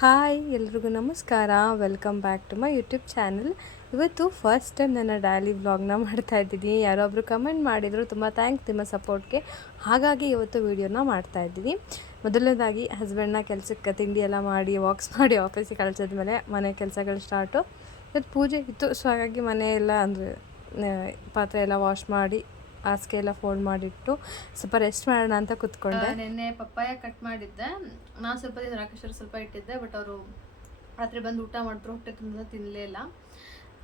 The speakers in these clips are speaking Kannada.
ಹಾಯ್ ಎಲ್ರಿಗೂ ನಮಸ್ಕಾರ. Welcome back to my YouTube channel. ಇವತ್ತು ಫಸ್ಟ್ ಟೈಮ್ ನನ್ನ ಡೈಲಿ ವ್ಲಾಗ್ನ ಮಾಡ್ತಾಯಿದ್ದೀನಿ. ಯಾರೊಬ್ಬರು ಕಮೆಂಟ್ ಮಾಡಿದರು, ತುಂಬ ಥ್ಯಾಂಕ್ಸ್ ನಿಮ್ಮ ಸಪೋರ್ಟ್ಗೆ. ಹಾಗಾಗಿ ಇವತ್ತು ವೀಡಿಯೋನ ಮಾಡ್ತಾಯಿದ್ದೀನಿ. ಮೊದಲನೇದಾಗಿ ಹಸ್ಬೆಂಡ್ನ ಕೆಲಸಕ್ಕೆ ತಿಂಡಿ ಎಲ್ಲ ಮಾಡಿ ವಾಕ್ಸ್ ಮಾಡಿ ಆಫೀಸಿಗೆ ಕಳಿಸಿದ್ಮೇಲೆ ಮನೆ ಕೆಲಸಗಳು ಸ್ಟಾರ್ಟು. ಇವತ್ತು ಪೂಜೆ ಇತ್ತು, ಸೊ ಹಾಗಾಗಿ ಮನೆ ಎಲ್ಲ ಅಂದರೆ ಪಾತ್ರೆ ಎಲ್ಲ ವಾಶ್ ಮಾಡಿ ಹಾಸಿಗೆ ಎಲ್ಲ ಫೋಲ್ಡ್ ಮಾಡಿಟ್ಟು ಸ್ವಲ್ಪ ರೆಸ್ಟ್ ಮಾಡೋಣ ಅಂತ ಕೂತ್ಕೊಂಡೆ. ನಿನ್ನೆ ಪಪ್ಪಾಯ ಕಟ್ ಮಾಡಿದ್ದೆ. ನಾನು ಸ್ವಲ್ಪ ದಿನ ರಾಕೇಶ್ವರ ಸ್ವಲ್ಪ ಇಟ್ಟಿದ್ದೆ, ಬಟ್ ಅವರು ರಾತ್ರಿ ಬಂದು ಊಟ ಮಾಡಿದ್ರು, ಹೊಟ್ಟೆ ತುಂಬ ತಿನ್ನಲೇ ಇಲ್ಲ.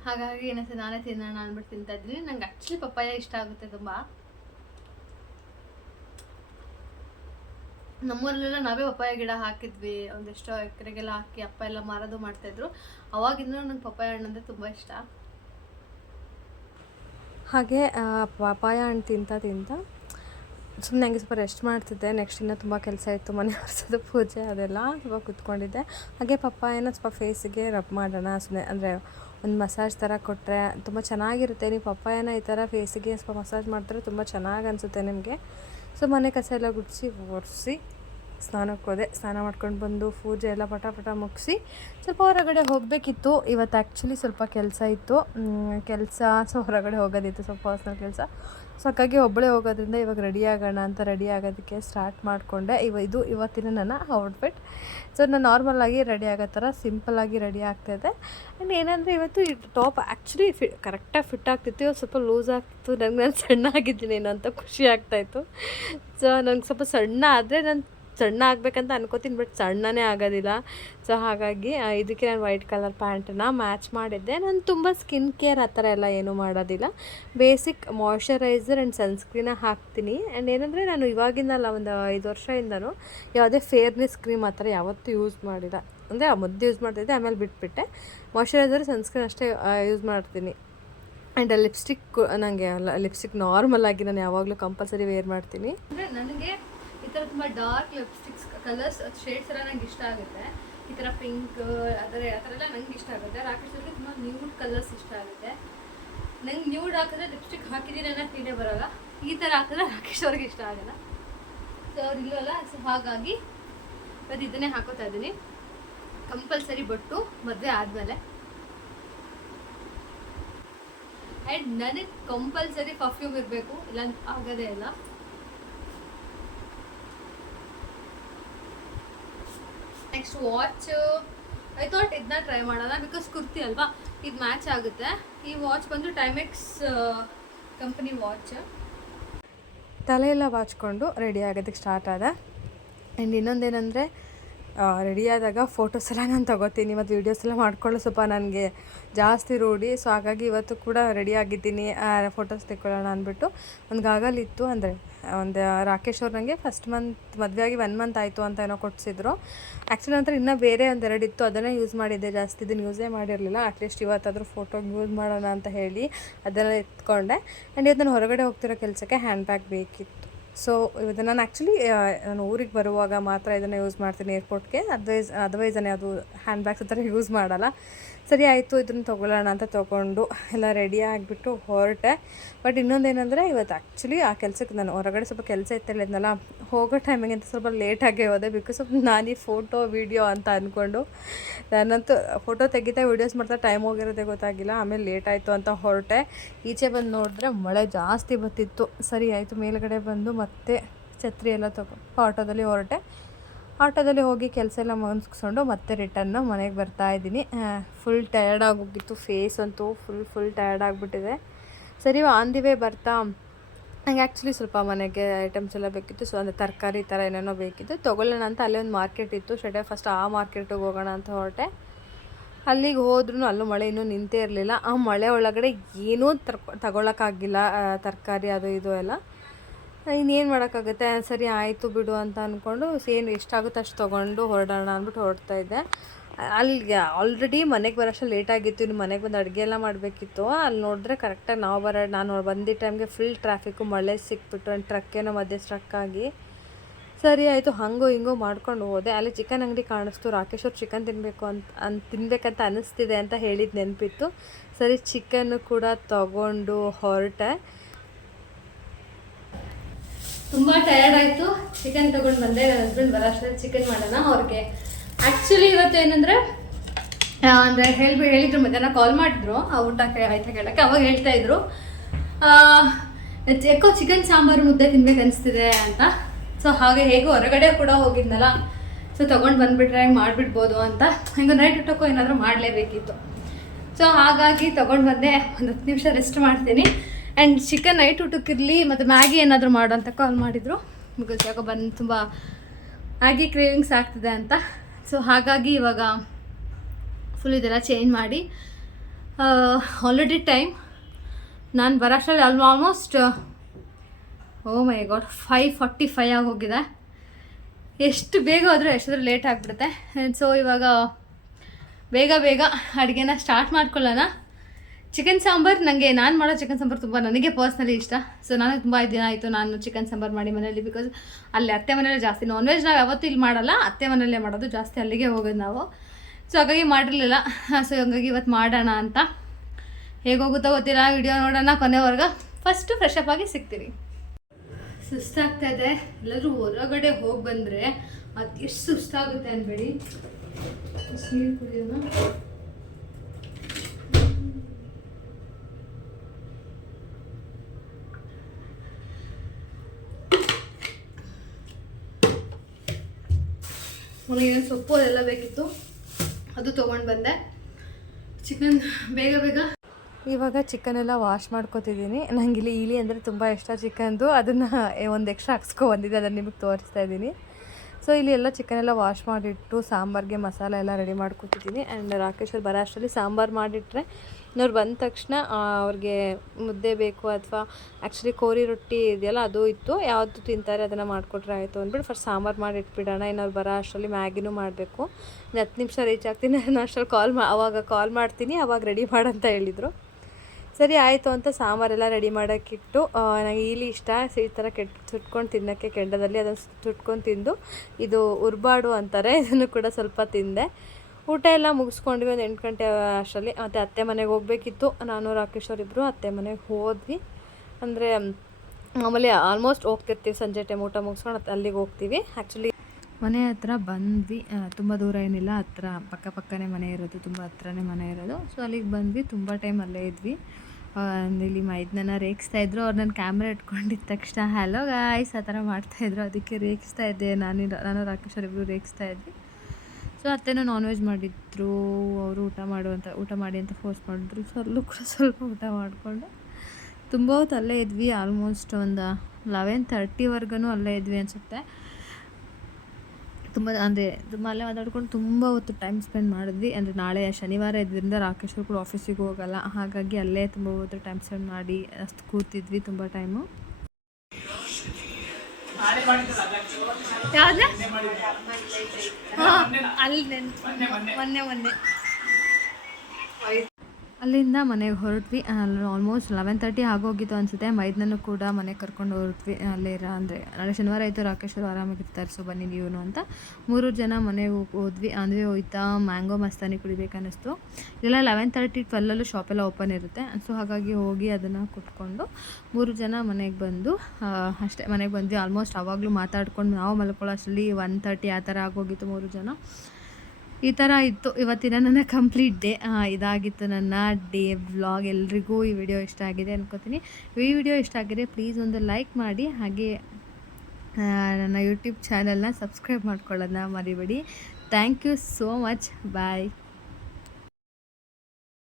ಹಾಗಾಗಿ ಏನಂತ ನಾನೇ ತಿನ್ನೋಣ ಅಂದ್ಬಿಟ್ಟು ತಿಂತಾ ಇದ್ದೀನಿ. ನಂಗೆ ಆ್ಯಕ್ಚುಲಿ ಪಪ್ಪಾಯ ಇಷ್ಟ ಆಗುತ್ತೆ ತುಂಬ. ನಮ್ಮೂರಲ್ಲೆಲ್ಲ ನಾವೇ ಪಪ್ಪಾಯ ಗಿಡ ಹಾಕಿದ್ವಿ, ಒಂದೆಷ್ಟೋ ಎಕರೆಗೆಲ್ಲ ಹಾಕಿ ಅಪ್ಪ ಎಲ್ಲ ಮಾರೋದು ಮಾಡ್ತಾಯಿದ್ರು. ಅವಾಗಿಂದ ನಂಗೆ ಪಪ್ಪಾಯ ಹಣ್ಣು ಅಂದರೆ ತುಂಬ ಇಷ್ಟ. ಹಾಗೆ ಪಪಾಯ ಹಣ್ಣು ತಿಂತ ಸುಮ್ಮನೆ ಹಂಗೆ ಸ್ವಲ್ಪ ರೆಸ್ಟ್ ಮಾಡ್ತಿದ್ದೆ. ನೆಕ್ಸ್ಟ್ ಇನ್ನೂ ತುಂಬ ಕೆಲಸ ಇತ್ತು, ಮನೆ ಒರೆಸೋದು, ಪೂಜೆ ಅದೆಲ್ಲ ಸ್ವಲ್ಪ ಕೂತ್ಕೊಂಡಿದ್ದೆ. ಹಾಗೆ ಪಪ್ಪಾಯನ ಸ್ವಲ್ಪ ಫೇಸಿಗೆ ರಬ್ ಮಾಡೋಣ ಸುಮ್ಮನೆ, ಅಂದರೆ ಒಂದು ಮಸಾಜ್ ಥರ ಕೊಟ್ಟರೆ ತುಂಬ ಚೆನ್ನಾಗಿರುತ್ತೆ. ನೀವು ಪಪ್ಪಾಯನ ಈ ಥರ ಫೇಸಿಗೆ ಸ್ವಲ್ಪ ಮಸಾಜ್ ಮಾಡಿದ್ರೆ ತುಂಬ ಚೆನ್ನಾಗಿ ಅನಿಸುತ್ತೆ ನಿಮಗೆ. ಸೊ ಮನೆ ಕಸ ಎಲ್ಲ ಗುಡಿಸಿ ಒರೆಸಿ ಸ್ನಾನಕ್ಕೆ ಹೋದೆ. ಸ್ನಾನ ಮಾಡ್ಕೊಂಡು ಬಂದು ಪೂಜೆ ಎಲ್ಲ ಪಟ ಮುಗಿಸಿ ಸ್ವಲ್ಪ ಹೊರಗಡೆ ಹೋಗಬೇಕಿತ್ತು. ಇವತ್ತು ಆ್ಯಕ್ಚುಲಿ ಸ್ವಲ್ಪ ಕೆಲಸ ಇತ್ತು, ಸೊ ಹೊರಗಡೆ ಹೋಗೋದಿತ್ತು, ಸ್ವಲ್ಪ ಪರ್ಸ್ನಲ್ ಕೆಲಸ. ಸೊ ಹಾಗಾಗಿ ಒಬ್ಬಳೇ ಹೋಗೋದ್ರಿಂದ ಇವಾಗ ರೆಡಿ ಆಗೋಣ ಅಂತ ರೆಡಿ ಆಗೋದಕ್ಕೆ ಸ್ಟಾರ್ಟ್ ಮಾಡಿಕೊಂಡೆ. ಇದು ಇವತ್ತಿನ ನನ್ನ ಔಟ್ಫಿಟ್. ಸೊ ನಾನು ನಾರ್ಮಲಾಗಿ ರೆಡಿ ಆಗೋ ಥರ ಸಿಂಪಲ್ಲಾಗಿ ರೆಡಿ ಆಗ್ತಾಯಿದ್ದೆ. ಆ್ಯಂಡ್ ಏನಂದರೆ ಇವತ್ತು ಈ ಟಾಪ್ ಆ್ಯಕ್ಚುಲಿ ಕರೆಕ್ಟಾಗಿ ಫಿಟ್ ಆಗ್ತಿತ್ತು. ಇವತ್ತು ಸ್ವಲ್ಪ ಲೂಸ್ ಆಗ್ತಿತ್ತು. ನಾನು ಸಣ್ಣ ಆಗಿದ್ದೀನೇನೋ ಅಂತ ಖುಷಿ ಆಗ್ತಾಯಿತ್ತು. ಸೊ ನಂಗೆ ಸ್ವಲ್ಪ ಸಣ್ಣ ಆದರೆ ನಾನು ಸಣ್ಣ ಆಗಬೇಕಂತ ಅನ್ಕೋತೀನಿ, ಬಟ್ ಸಣ್ಣನೇ ಆಗೋದಿಲ್ಲ. ಸೊ ಹಾಗಾಗಿ ಇದಕ್ಕೆ ನಾನು ವೈಟ್ ಕಲರ್ ಪ್ಯಾಂಟನ್ನ ಮ್ಯಾಚ್ ಮಾಡಿದ್ದೆ. ನಾನು ತುಂಬ ಸ್ಕಿನ್ ಕೇರ್ ಆ ಥರ ಎಲ್ಲ ಏನೂ ಮಾಡೋದಿಲ್ಲ. ಬೇಸಿಕ್ ಮಾಯ್ಶ್ಚರೈಸರ್ ಆ್ಯಂಡ್ ಸನ್ಸ್ಕ್ರೀನ ಹಾಕ್ತೀನಿ. ಆ್ಯಂಡ್ ಏನಂದರೆ ನಾನು ಇವಾಗಿಂದಲ್ಲ, ಒಂದು 5 ವರ್ಷದಿಂದನೂ ಯಾವುದೇ ಫೇರ್ನೆಸ್ ಕ್ರೀಮ್ ಆ ಥರ ಯಾವತ್ತೂ ಯೂಸ್ ಮಾಡಿಲ್ಲ. ಅಂದರೆ ಮೊದಲು ಯೂಸ್ ಮಾಡ್ತಿದ್ದೆ, ಆಮೇಲೆ ಬಿಟ್ಬಿಟ್ಟೆ. ಮಾಯ್ಶ್ಚರೈಸರ್ ಸನ್ಸ್ಕ್ರೀನ್ ಅಷ್ಟೇ ಯೂಸ್ ಮಾಡ್ತೀನಿ. ಆ್ಯಂಡ್ ಲಿಪ್ಸ್ಟಿಕ್, ನನಗೆ ಲಿಪ್ಸ್ಟಿಕ್ ನಾರ್ಮಲಾಗಿ ನಾನು ಯಾವಾಗಲೂ ಕಂಪಲ್ಸರಿ ವೇರ್ ಮಾಡ್ತೀನಿ. ಅಂದರೆ ನನಗೆ ಈ ಥರ ತುಂಬ ಡಾರ್ಕ್ ಲಿಪ್ಸ್ಟಿಕ್ಸ್ ಕಲರ್ಸ್ ಶೇಡ್ಸ್ ಎಲ್ಲ ನಂಗೆ ಇಷ್ಟ ಆಗುತ್ತೆ. ಈ ಥರ ಪಿಂಕ್ ಆ ಥರ ಎಲ್ಲ ನಂಗೆ ಇಷ್ಟ ಆಗುತ್ತೆ. ರಾಕೇಶ್ವರಿಗೆ ತುಂಬ ನ್ಯೂಡ್ ಕಲರ್ಸ್ ಇಷ್ಟ ಆಗುತ್ತೆ. ನಂಗೆ ನ್ಯೂಡ್ ಹಾಕಿದ್ರೆ ಲಿಪ್ಸ್ಟಿಕ್ ಹಾಕಿದ್ದೀನಿ ಅನ್ನೋ ಫೀಲೇ ಬರೋಲ್ಲ. ಈ ಥರ ಹಾಕಿದ್ರೆ ರಾಕೇಶ್ವರಿಗೆ ಇಷ್ಟ ಆಗಲ್ಲ. ಸೊ ಅವ್ರು ಇಲ್ಲವಲ್ಲ, ಸೊ ಹಾಗಾಗಿ ಇವತ್ತು ಇದನ್ನೇ ಹಾಕೋತಾ ಇದ್ದೀನಿ. ಕಂಪಲ್ಸರಿ ಬೊಟ್ಟು ಮದುವೆ ಆದಮೇಲೆ. ಆ್ಯಂಡ್ ನನಗೆ ಕಂಪಲ್ಸರಿ ಪರ್ಫ್ಯೂಮ್ ಇರಬೇಕು, ಇಲ್ಲ ಆಗೋದೇ ಇಲ್ಲ. ನೆಕ್ಸ್ಟ್ ವಾಚ್, ಐ ಥಾಟ್ ಇದನ್ನ ಟ್ರೈ ಮಾಡೋಣ, ಬಿಕಾಸ್ ಕುರ್ತಿ ಅಲ್ವಾ, ಇದು ಮ್ಯಾಚ್ ಆಗುತ್ತೆ. ಈ ವಾಚ್ ಬಂದು ಟೈಮೆಕ್ಸ್ ಕಂಪನಿ ವಾಚ್. ತಲೆಯೆಲ್ಲ ಬಾಚ್ಕೊಂಡು ರೆಡಿ ಆಗೋದಕ್ಕೆ ಸ್ಟಾರ್ಟ್ ಆದ. ಆ್ಯಂಡ್ ಇನ್ನೊಂದೇನೆಂದರೆ, ರೆಡಿಯಾದಾಗ ಫೋಟೋಸ್ ಎಲ್ಲ ನಾನು ತೊಗೋತೀನಿ ಮತ್ತು ವೀಡಿಯೋಸ್ ಎಲ್ಲ ಮಾಡ್ಕೊಳ್ಳೋ ಸ್ವಲ್ಪ ನನಗೆ ಜಾಸ್ತಿ ರೂಢಿ. ಸೊ ಹಾಗಾಗಿ ಇವತ್ತು ಕೂಡ ರೆಡಿಯಾಗಿದ್ದೀನಿ, ಫೋಟೋಸ್ ತೆಕ್ಕೊಳ್ಳೋಣ ಅಂದ್ಬಿಟ್ಟು. ಒಂದು ಗಾಗಲ್ ಇತ್ತು, ಅಂದರೆ ಒಂದು ರಾಕೇಶ್ ಅವ್ರು ನನಗೆ ಫಸ್ಟ್ ಮಂತ್ ಮದುವೆ ಆಗಿ 1 ಮಂತ್ ಆಯಿತು ಅಂತ ಏನೋ ಕೊಡಿಸಿದ್ರು. ಆ್ಯಕ್ಚುಲಿ ನಂತರ ಇನ್ನೂ ಬೇರೆ ಒಂದೆರಡು ಇತ್ತು, ಅದನ್ನೇ ಯೂಸ್ ಮಾಡಿದ್ದೆ, ಜಾಸ್ತಿ ಇದನ್ನು ಯೂಸೇ ಮಾಡಿರಲಿಲ್ಲ. ಅಟ್ಲೀಸ್ಟ್ ಇವತ್ತಾದರೂ ಫೋಟೋಗೆ ಯೂಸ್ ಮಾಡೋಣ ಅಂತ ಹೇಳಿ ಅದೆಲ್ಲ ಎತ್ಕೊಂಡೆ. ಆ್ಯಂಡ್ ಇವತ್ತು ನಾನು ಹೊರಗಡೆ ಹೋಗ್ತಿರೋ ಕೆಲಸಕ್ಕೆ ಹ್ಯಾಂಡ್ ಬ್ಯಾಗ್ ಬೇಕಿತ್ತು. ಸೊ ಇದು ನಾನು ಆ್ಯಕ್ಚುಲಿ ನಾನು ಊರಿಗೆ ಬರುವಾಗ ಮಾತ್ರ ಇದನ್ನು ಯೂಸ್ ಮಾಡ್ತೀನಿ ಏರ್ಪೋರ್ಟ್ಗೆ. ಅದರ್ವೈಸ್ ನಾನು ಅದು ಹ್ಯಾಂಡ್ ಬ್ಯಾಗ್ಸ್ ಆ ಥರ ಯೂಸ್ ಮಾಡೋಲ್ಲ. ಸರಿ ಆಯಿತು, ಇದನ್ನು ತೊಗೊಳ್ಳೋಣ ಅಂತ ತೊಗೊಂಡು ಎಲ್ಲ ರೆಡಿ ಆಗಿಬಿಟ್ಟು ಹೊರಟೆ. ಬಟ್ ಇನ್ನೊಂದೇನೆಂದರೆ, ಇವತ್ತು ಆ್ಯಕ್ಚುಲಿ ಆ ಕೆಲಸಕ್ಕೆ ನಾನು ಹೊರಗಡೆ ಸ್ವಲ್ಪ ಕೆಲಸ ಇತ್ತಲ್ಲ, ಹೋಗೋ ಟೈಮಿಗೆ ಅಂತ ಸ್ವಲ್ಪ ಲೇಟಾಗೇ ಹೋದೆ. ಬಿಕಾಸ್ ನಾನು ಈ ಫೋಟೋ ವೀಡಿಯೋ ಅಂತ ಅಂದ್ಕೊಂಡು ನಾನಂತೂ ಫೋಟೋ ತೆಗಿತಾ ವೀಡಿಯೋಸ್ ಮಾಡ್ತಾ ಟೈಮ್ ಹೋಗಿರೋದೇ ಗೊತ್ತಾಗಿಲ್ಲ. ಆಮೇಲೆ ಲೇಟ್ ಆಯಿತು ಅಂತ ಹೊರಟೆ. ಈಚೆ ಬಂದು ನೋಡಿದ್ರೆ ಮಳೆ ಜಾಸ್ತಿ ಬರ್ತಿತ್ತು. ಸರಿ ಆಯಿತು, ಮೇಲ್ಗಡೆ ಬಂದು ಮತ್ತೆ ಛತ್ರಿ ಎಲ್ಲ ಆಟೋದಲ್ಲಿ ಹೊರಟೆ. ಆಟೋದಲ್ಲಿ ಹೋಗಿ ಕೆಲಸ ಎಲ್ಲ ಮುಗಿಸ್ಕೊಂಡು ಮತ್ತೆ ರಿಟರ್ನು ಮನೆಗೆ ಬರ್ತಾಯಿದ್ದೀನಿ. ಫುಲ್ ಟಯರ್ಡ್ ಆಗೋಗಿತ್ತು, ಫೇಸ್ ಅಂತೂ ಫುಲ್ ಟಯರ್ಡ್ ಆಗಿಬಿಟ್ಟಿದೆ. ಸರಿ, ಆನ್ ದಿ ವೇ ಬರ್ತಾ ನನಗೆ ಆ್ಯಕ್ಚುಲಿ ಸ್ವಲ್ಪ ಮನೆಗೆ ಐಟಮ್ಸ್ ಎಲ್ಲ ಬೇಕಿತ್ತು. ಸೊ ಅಂದರೆ ತರಕಾರಿ ಥರ ಏನೇನೋ ಬೇಕಿತ್ತು, ತೊಗೊಳ್ಳೋಣ ಅಂತ ಅಲ್ಲೇ ಒಂದು ಮಾರ್ಕೆಟ್ ಇತ್ತು. ಫಸ್ಟ್ ಆ ಮಾರ್ಕೆಟಿಗೆ ಹೋಗೋಣ ಅಂತ ಹೊರಟೆ. ಅಲ್ಲಿಗೆ ಹೋದ್ರೂ ಅಲ್ಲೂ ಮಳೆ ಇನ್ನೂ ನಿಂತೇ ಇರಲಿಲ್ಲ. ಆ ಮಳೆ ಒಳಗಡೆ ಏನೂ ತಗೊಳಕ್ಕಾಗಿಲ್ಲ, ತರಕಾರಿ ಅದು ಇದು ಎಲ್ಲ. ಇನ್ನೇನು ಮಾಡೋಕ್ಕಾಗುತ್ತೆ. ಸರಿ ಆಯಿತು ಬಿಡು ಅಂತ ಅಂದ್ಕೊಂಡು ಏನು ಎಷ್ಟಾಗುತ್ತೆ ಅಷ್ಟು ತೊಗೊಂಡು ಹೊರಡೋಣ ಅಂದ್ಬಿಟ್ಟು ಹೊರಡ್ತಾಯಿದ್ದೆ. ಅಲ್ಲಿಗೆ ಆಲ್ರೆಡಿ ಮನೆಗೆ ಬರೋಷ್ಟು ಲೇಟಾಗಿತ್ತು. ಇನ್ನು ಮನೆಗೆ ಬಂದು ಅಡುಗೆ ಎಲ್ಲ ಮಾಡಬೇಕಿತ್ತು. ಅಲ್ಲಿ ನೋಡಿದ್ರೆ ಕರೆಕ್ಟಾಗಿ ನಾನು ಬಂದಿದ್ದ ಟೈಮ್ಗೆ ಫುಲ್ ಟ್ರಾಫಿಕ್ಕು, ಮಳೆ ಸಿಕ್ಬಿಟ್ಟು ಆ್ಯಂಡ್ ಟ್ರಕ್ಕೇನೋ ಮಧ್ಯೆ ಸ್ಟ್ರಕ್ಕಾಗಿ. ಸರಿ ಆಯಿತು, ಹಂಗೋ ಹಿಂಗೋ ಮಾಡ್ಕೊಂಡು ಹೋದೆ. ಅಲ್ಲಿ ಚಿಕನ್ ಅಂಗಡಿ ಕಾಣಿಸ್ತು. ರಾಕೇಶ್ ಅವ್ರು ಚಿಕನ್ ತಿನ್ನಬೇಕಂತ ಅನ್ನಿಸ್ತಿದೆ ಅಂತ ಹೇಳಿದ್ದು ನೆನಪಿತ್ತು. ಸರಿ, ಚಿಕನ್ನು ಕೂಡ ತೊಗೊಂಡು ಹೊರಟೆ. ತುಂಬ ಟಯರ್ಡ್ ಆಯಿತು. ಚಿಕನ್ ತೊಗೊಂಡು ಬಂದೆ. ನನ್ನ ಹಸ್ಬೆಂಡ್ ಬರೋಷ್ಟರಲ್ಲಿ ಚಿಕನ್ ಮಾಡೋಣ. ಅವ್ರಿಗೆ ಆ್ಯಕ್ಚುಲಿ ಇವತ್ತೇನೆಂದರೆ ಅಂದರೆ ಹೇಳಿದ್ರು ಮಧ್ಯಾಹ್ನ ಕಾಲ್ ಮಾಡಿದ್ರು ಆ ಊಟಕ್ಕೆ ಆಯ್ತಾ ಕೇಳೋಕ್ಕೆ. ಅವಾಗ ಹೇಳ್ತಾ ಇದ್ರು ಯಾಕೋ ಚಿಕನ್ ಸಾಂಬಾರು ಮುದ್ದೆ ತಿನ್ಬೇಕು ಅನಿಸ್ತಿದೆ ಅಂತ. ಸೊ ಹಾಗೆ ಹೇಗೂ ಹೊರಗಡೆ ಕೂಡ ಹೋಗಿದ್ನಲ್ಲ, ಸೊ ತೊಗೊಂಡು ಬಂದುಬಿಟ್ರೆ ಹೆಂಗೆ ಮಾಡಿಬಿಡ್ಬೋದು ಅಂತ. ಹೆಂಗೆ ನೈಟ್ ಊಟಕ್ಕೂ ಏನಾದರೂ ಮಾಡಲೇಬೇಕಿತ್ತು. ಸೊ ಹಾಗಾಗಿ ತೊಗೊಂಡು ಬಂದೆ. ಒಂದು 10 ನಿಮಿಷ ರೆಸ್ಟ್ ಮಾಡ್ತೀನಿ. ಆ್ಯಂಡ್ ಚಿಕನ್ ನೈಟ್ ಊಟಕ್ಕಿರಲಿ ಮತ್ತು ಮ್ಯಾಗಿ ಏನಾದರೂ ಮಾಡು ಅಂತ ಕಾಲ್ ಮಾಡಿದರು. ಬಿಕಾಸ್ ಯಾಕೋ ಬಂದು ತುಂಬ ಮ್ಯಾಗಿ ಕ್ರೇವಿಂಗ್ಸ್ ಆಗ್ತಿದೆ ಅಂತ. ಸೊ ಹಾಗಾಗಿ ಇವಾಗ ಫುಲ್ ಇದೆಲ್ಲ ಚೇಂಜ್ ಮಾಡಿ ಆಲ್ರೆಡಿ ಟೈಮ್ ನಾನು ಬರೋಷ್ಟರಲ್ಲಿ ಆಲ್ಮೋಸ್ಟ್ ಮೈ ಗಾಡ್ 5:45 ಆಗೋಗಿದೆ. ಎಷ್ಟು ಬೇಗ ಹೋದರೆ ಎಷ್ಟಾದರೂ ಲೇಟ್ ಆಗಿಬಿಡುತ್ತೆ. ಸೊ ಇವಾಗ ಬೇಗ ಅಡುಗೆನ ಸ್ಟಾರ್ಟ್ ಮಾಡ್ಕೊಳ್ಳೋಣ. ಚಿಕನ್ ಸಾಂಬಾರು ನನಗೆ ನಾನು ಮಾಡೋ ಚಿಕನ್ ಸಾಂಬಾರು ತುಂಬ ನನಗೆ ಪರ್ಸ್ನಲಿ ಇಷ್ಟ. ಸೊ ನಾನು ತುಂಬ ದಿನ ಆಯಿತು ನಾನು ಚಿಕನ್ ಸಾಂಬಾರು ಮಾಡಿ ಮನೇಲಿ. ಬಿಕಾಸ್ ಅಲ್ಲಿ ಅತ್ತೆ ಮನೇಲಿ ಜಾಸ್ತಿ ನಾನ್ ವೆಜ್ ನಾವು ಯಾವತ್ತೂ ಇಲ್ಲಿ ಮಾಡಲ್ಲ, ಅತ್ತೆ ಮನೆಯಲ್ಲೇ ಮಾಡೋದು ಜಾಸ್ತಿ, ಅಲ್ಲಿಗೆ ಹೋಗೋದು ನಾವು. ಸೊ ಹಾಗಾಗಿ ಮಾಡಿರಲಿಲ್ಲ. ಸೊ ಹಂಗಾಗಿ ಇವತ್ತು ಮಾಡೋಣ ಅಂತ. ಹೇಗೋಗುತ್ತೋ ಗೊತ್ತಿಲ್ಲ, ವಿಡಿಯೋ ನೋಡೋಣ ಕೊನೆವರೆಗೆ. ಫಸ್ಟು ಫ್ರೆಶ್ ಅಪ್ ಆಗಿ ಸಿಗ್ತೀನಿ. ಸುಸ್ತಾಗ್ತಾಯಿದೆ. ಎಲ್ಲರೂ ಹೊರಗಡೆ ಹೋಗಿ ಬಂದರೆ ಅದು ಎಷ್ಟು ಸುಸ್ತಾಗುತ್ತೆ ಅನ್ಬೇಡಿ. ನೀರು ಕುಡಿಯೋಣ. ನನಗೇನು ಸೊಪ್ಪು ಅದೆಲ್ಲ ಬೇಕಿತ್ತು, ಅದು ತೊಗೊಂಡು ಬಂದೆ. ಚಿಕನ್ ಬೇಗ ಇವಾಗ ಚಿಕನೆಲ್ಲ ವಾಶ್ ಮಾಡ್ಕೊತಿದ್ದೀನಿ. ನನಗೆ ಇಲ್ಲಿ ಇಲಿ ಅಂದರೆ ತುಂಬ ಇಷ್ಟ ಚಿಕನ್ದು. ಅದನ್ನು ಒಂದು ಎಕ್ಸ್ಟ್ರಾ ಹಾಕ್ಸ್ಕೊಬಂದಿದ್ದೆ, ಅದನ್ನು ನಿಮಗೆ ತೋರಿಸ್ತಾ ಇದ್ದೀನಿ. ಸೊ ಇಲ್ಲಿ ಎಲ್ಲ ಚಿಕನೆಲ್ಲ ವಾಶ್ ಮಾಡಿಟ್ಟು ಸಾಂಬಾರಿಗೆ ಮಸಾಲೆ ಎಲ್ಲ ರೆಡಿ ಮಾಡ್ಕೊತಿದ್ದೀನಿ. ಆ್ಯಂಡ್ ರಾಕೇಶ್ ಅವ್ರು ಬರೋ ಅಷ್ಟರಲ್ಲಿ ಸಾಂಬಾರು ಮಾಡಿಟ್ರೆ ಅವ್ರು ಬಂದ ತಕ್ಷಣ ಅವ್ರಿಗೆ ಮುದ್ದೆ ಬೇಕು ಅಥವಾ ಆ್ಯಕ್ಚುಲಿ ಕೋರಿ ರೊಟ್ಟಿ ಇದೆಯಲ್ಲ ಅದು ಇತ್ತು, ಯಾವುದು ತಿಂತಾರೆ ಅದನ್ನು ಮಾಡಿಕೊಟ್ರೆ ಆಯಿತು ಅಂದ್ಬಿಟ್ಟು ಫಸ್ಟ್ ಸಾಂಬಾರು ಮಾಡಿ ಇಟ್ಬಿಡೋಣ. ಇನ್ನು ಅವ್ರು ಬರೋ ಅಷ್ಟರಲ್ಲಿ ಮ್ಯಾಗಿನೂ ಮಾಡಬೇಕು. 10 ನಿಮಿಷ ರೀಚ್ ಆಗ್ತೀನಿ. ನಾನು ಅಷ್ಟರಲ್ಲಿ ಅವಾಗ ಕಾಲ್ ಮಾಡ್ತೀನಿ, ಅವಾಗ ರೆಡಿ ಮಾಡಂತ ಹೇಳಿದರು. ಸರಿ ಆಯಿತು ಅಂತ ಸಾಂಬಾರೆಲ್ಲ ರೆಡಿ ಮಾಡೋಕ್ಕಿಟ್ಟು ನನಗೆ ಇಲ್ಲಿ ಇಷ್ಟ ಈ ಥರ ಸುಟ್ಕೊಂಡು ತಿನ್ನೋಕ್ಕೆ ಕೆಂಡದಲ್ಲಿ. ಅದನ್ನು ಸುಟ್ಕೊಂಡು ತಿಂದು, ಇದು ಉರ್ಬಾಡು ಅಂತಾರೆ, ಇದನ್ನು ಕೂಡ ಸ್ವಲ್ಪ ತಿಂದೆ. ಊಟ ಎಲ್ಲ ಮುಗಿಸ್ಕೊಂಡ್ವಿ ಒಂದು 8 ಗಂಟೆ ಅಷ್ಟರಲ್ಲಿ. ಮತ್ತು ಅತ್ತೆ ಮನೆಗೆ ಹೋಗಬೇಕಿತ್ತು. ನಾನು ರಾಕೇಶ್ ಅವರಿಬ್ಬರು ಅತ್ತೆ ಮನೆಗೆ ಹೋದ್ವಿ. ಅಂದರೆ ಆಮೇಲೆ ಆಲ್ಮೋಸ್ಟ್ ಹೋಗ್ತಿರ್ತೀವಿ ಸಂಜೆ ಟೈಮ್ ಊಟ ಮುಗಿಸ್ಕೊಂಡು ಅಲ್ಲಿಗೆ ಹೋಗ್ತೀವಿ. ಆ್ಯಕ್ಚುಲಿ ಮನೆ ಹತ್ರ ಬಂದ್ವಿ, ತುಂಬ ದೂರ ಏನಿಲ್ಲ, ಹತ್ರ ಪಕ್ಕನೇ ಮನೆ ಇರೋದು, ತುಂಬ ಹತ್ರನೇ ಮನೆ ಇರೋದು. ಸೊ ಅಲ್ಲಿಗೆ ಬಂದ್ವಿ, ತುಂಬ ಟೈಮ್ ಅಲ್ಲೇ ಇದ್ವಿ. ಇಲ್ಲಿ ಮೈದನ್ನ ರೇಗಿಸ್ತಾಯಿದ್ರು. ಅವ್ರು ನನ್ನ ಕ್ಯಾಮ್ರಾ ಇಟ್ಕೊಂಡಿದ್ದ ತಕ್ಷಣ ಹಲೋ ಗಾಯ್ಸ್ ಆ ಥರ ಮಾಡ್ತಾಯಿದ್ರು. ಅದಕ್ಕೆ ರೇಗಿಸ್ತಾ ಇದ್ದೆ. ನಾನು ರಾಕೇಶ್ ಅವರಿಬ್ಬರು ರೇಗಿಸ್ತಾ ಇದ್ವಿ. ಸೊ ಅತ್ತೆನೂ ನಾನ್ ವೆಜ್ ಮಾಡಿದ್ರು, ಅವರು ಊಟ ಮಾಡಿ ಅಂತ ಫೋರ್ಸ್ ಮಾಡಿದ್ರು. ಸೊ ಅಲ್ಲೂ ಕೂಡ ಸ್ವಲ್ಪ ಊಟ ಮಾಡಿಕೊಂಡು ತುಂಬ ಹೊತ್ತು ಅಲ್ಲೇ ಇದ್ವಿ. ಆಲ್ಮೋಸ್ಟ್ ಒಂದು 11:30ವರೆಗೂ ಅಲ್ಲೇ ಇದ್ವಿ ಅನಿಸುತ್ತೆ. ತುಂಬ ಅಲ್ಲೇ ಮಾತಾಡ್ಕೊಂಡು ತುಂಬ ಹೊತ್ತು ಟೈಮ್ ಸ್ಪೆಂಡ್ ಮಾಡಿದ್ವಿ. ಅಂದರೆ ನಾಳೆ ಶನಿವಾರ ಇದ್ದರಿಂದ ರಾಕೇಶ್ ಕೂಡ ಆಫೀಸಿಗೆ ಹೋಗಲ್ಲ, ಹಾಗಾಗಿ ಅಲ್ಲೇ ತುಂಬ ಹೊತ್ತು ಟೈಮ್ ಸ್ಪೆಂಡ್ ಮಾಡಿ ಅಷ್ಟು ಕೂತಿದ್ವಿ ತುಂಬ ಟೈಮು. ಯಾವ್ದು ಅಲ್ಲಿ ಮೊನ್ನೆ ಅಲ್ಲಿಂದ ಮನೆಗೆ ಹೊರಟ್ವಿ. ಆಲ್ಮೋಸ್ಟ್ 11:30 ಆಗೋಗಿತ್ತು ಅನಿಸುತ್ತೆ. ಮೈದನೂ ಕೂಡ ಮನೆಗೆ ಕರ್ಕೊಂಡು ಹೊರಟ್ವಿ. ಅಲ್ಲೇ ಅಂದರೆ ನಾಳೆ ಶನಿವಾರ ಆಯಿತು, ರಾಕೇಶ್ವರು ಆರಾಮಾಗಿರ್ತಾರೆ, ಸೊ ಬನ್ನಿ ನೀವು ಅಂತ 3 ಜನ ಮನೆಗೆ ಹೋದ್ವಿ. ಅಂದರೆ ಹೋಯ್ತಾ ಮ್ಯಾಂಗೋ ಮಸ್ತಾನಿ ಕುಡಿಬೇಕನ್ನಿಸ್ತು. ಇದೆಲ್ಲ 11:30-12 ಶಾಪೆಲ್ಲ ಓಪನ್ ಇರುತ್ತೆ. ಸೊ ಹಾಗಾಗಿ ಹೋಗಿ ಅದನ್ನು ಕುಟ್ಕೊಂಡು 3 ಜನ ಮನೆಗೆ ಬಂದು ಅಷ್ಟೇ ಮನೆಗೆ ಬಂದ್ವಿ. ಆಲ್ಮೋಸ್ಟ್ ಆವಾಗಲೂ ಮಾತಾಡ್ಕೊಂಡು ನಾವು ಮಲ್ಕೊಳ್ಳೋ ಅಷ್ಟರಲ್ಲಿ 1:30 ಆ ಥರ ಆಗೋಗಿತ್ತು. 3 ಜನ ಈ ಥರ ಇತ್ತು ಇವತ್ತಿನ ನನ್ನ ಕಂಪ್ಲೀಟ್ ಡೇ. ಇದಾಗಿತ್ತು ನನ್ನ ಡೇ ವ್ಲಾಗ್. ಎಲ್ರಿಗೂ ಈ ವಿಡಿಯೋ ಇಷ್ಟ ಆಗಿದೆ ಅನ್ಕೋತೀನಿ. ಈ ವಿಡಿಯೋ ಇಷ್ಟ ಆಗಿದೆ ಪ್ಲೀಸ್ ಒಂದು ಲೈಕ್ ಮಾಡಿ, ಹಾಗೆ ನನ್ನ ಯೂಟ್ಯೂಬ್ ಚಾನಲ್ನ ಸಬ್ಸ್ಕ್ರೈಬ್ ಮಾಡ್ಕೊಳ್ಳೋದನ್ನ ಮರಿಬೇಡಿ. Thank you so much. Bye.